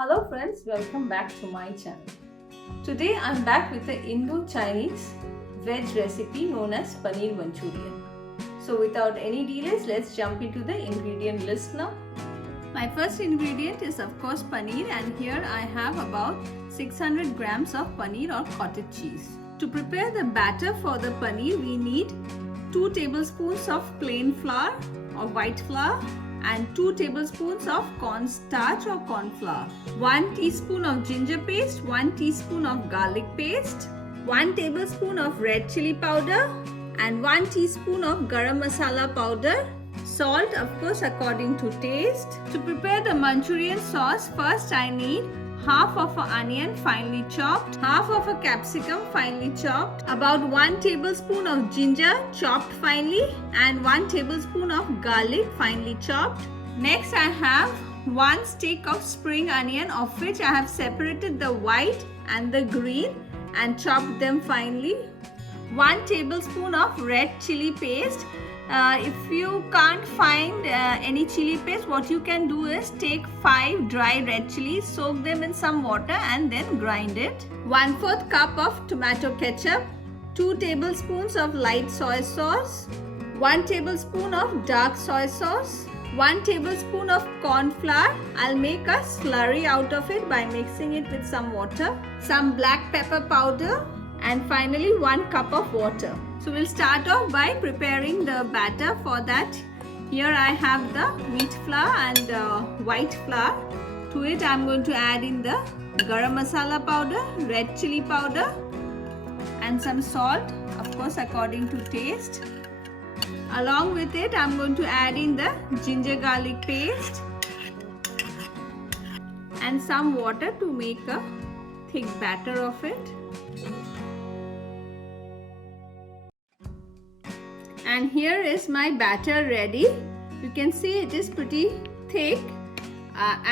Hello friends, welcome back to my channel. Today I'm back with the Indo-Chinese veg recipe known as Paneer Manchurian. So without any delays, let's jump into the ingredient list now. My first ingredient is of course paneer, and here I have about 600 grams of paneer or cottage cheese. To prepare the batter for the paneer, we need 2 tablespoons of plain flour or white flour and 2 tablespoons of cornstarch or corn flour, 1 teaspoon of ginger paste, 1 teaspoon of garlic paste, 1 tablespoon of red chilli powder and 1 teaspoon of garam masala powder, salt of course according to taste. To prepare the Manchurian sauce, first I need half of an onion finely chopped, half of a capsicum finely chopped, about 1 tablespoon of ginger chopped finely and 1 tablespoon of garlic finely chopped. Next I have 1 stick of spring onion, of which I have separated the white and the green and chopped them finely. 1 tablespoon of red chilli paste. If you can't find any chili paste, what you can do is take 5 dry red chilies, soak them in some water and then grind it. 1/4 cup of tomato ketchup, 2 tablespoons of light soy sauce, 1 tablespoon of dark soy sauce, 1 tablespoon of corn flour. I'll make a slurry out of it by mixing it with some water, some black pepper powder, and finally 1 cup of water. So we'll start off by preparing the batter. For that, here I have the wheat flour and white flour. To it I'm going to add in the garam masala powder, red chilli powder and some salt, of course according to taste. Along with it I'm going to add in the ginger garlic paste and some water to make a thick batter of it. And here is my batter ready. You can see it is pretty thick.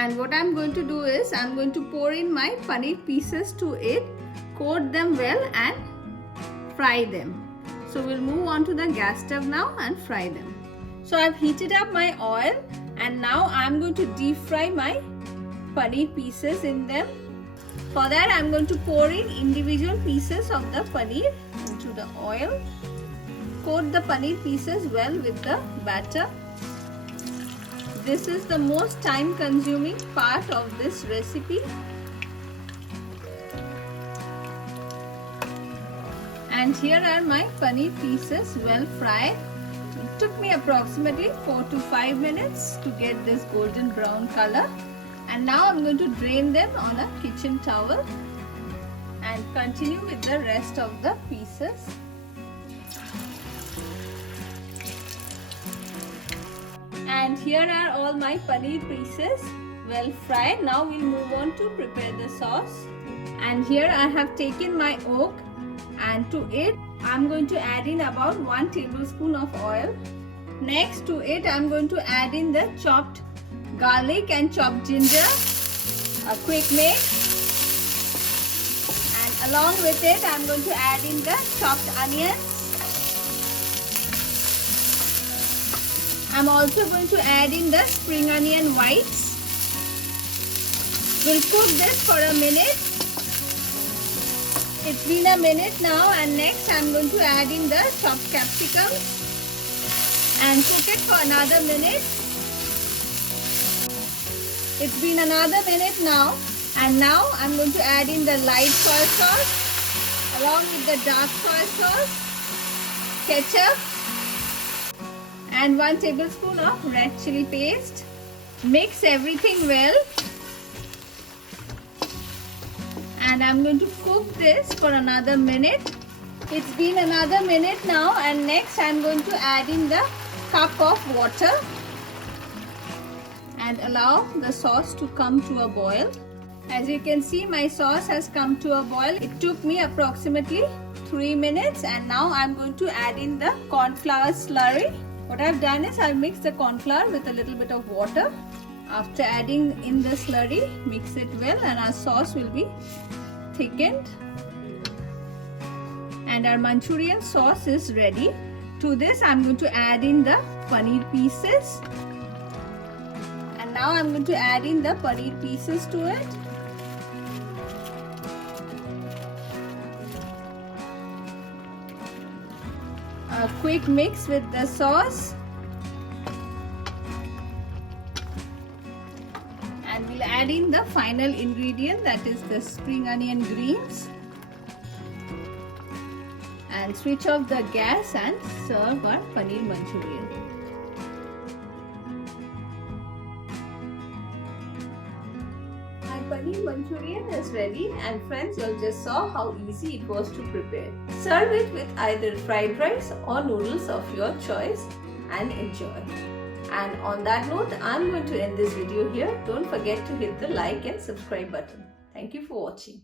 And what I'm going to do is I'm going to pour in my paneer pieces to it, coat them well and fry them. So we'll move on to the gas stove now and fry them. So I've heated up my oil and now I'm going to deep fry my paneer pieces in them. For that I'm going to pour in individual pieces of the paneer into the oil. Coat the paneer pieces well with the batter. This is the most time consuming part of this recipe. And here are my paneer pieces well fried. It took me approximately 4 to 5 minutes to get this golden brown color. And now I'm going to drain them on a kitchen towel and continue with the rest of the pieces. And here are all my paneer pieces well fried. Now we'll move on to prepare the sauce. And here I have taken my oak, and to it I'm going to add in about 1 tablespoon of oil. Next to it I'm going to add in the chopped garlic and chopped ginger, a quick mix. And along with it I'm going to add in the chopped onions. I'm also going to add in the spring onion whites. We'll cook this for a minute. It's been a minute now, and next I'm going to add in the chopped capsicum and cook it for another minute. It's been another minute now, and now I'm going to add in the light soy sauce along with the dark soy sauce, ketchup, and 1 tablespoon of red chilli paste. Mix everything well. And I'm going to cook this for another minute. It's been another minute now, and next I'm going to add in the cup of water and allow the sauce to come to a boil. As you can see, my sauce has come to a boil. It took me approximately 3 minutes, and now I'm going to add in the corn flour slurry. What I've done is I've mixed the corn flour with a little bit of water. After adding in the slurry, mix it well and our sauce will be thickened. And our Manchurian sauce is ready. To this I'm going to add in the paneer pieces. And now I'm going to add in the paneer pieces to it. A quick mix with the sauce. And we'll add in the final ingredient, that is the spring onion greens. And switch off the gas and serve our Paneer Manchurian. My Paneer Manchurian is ready, and friends, you just saw how easy it was to prepare. Serve it with either fried rice or noodles of your choice and enjoy. And on that note, I'm going to end this video here. Don't forget to hit the like and subscribe button. Thank you for watching.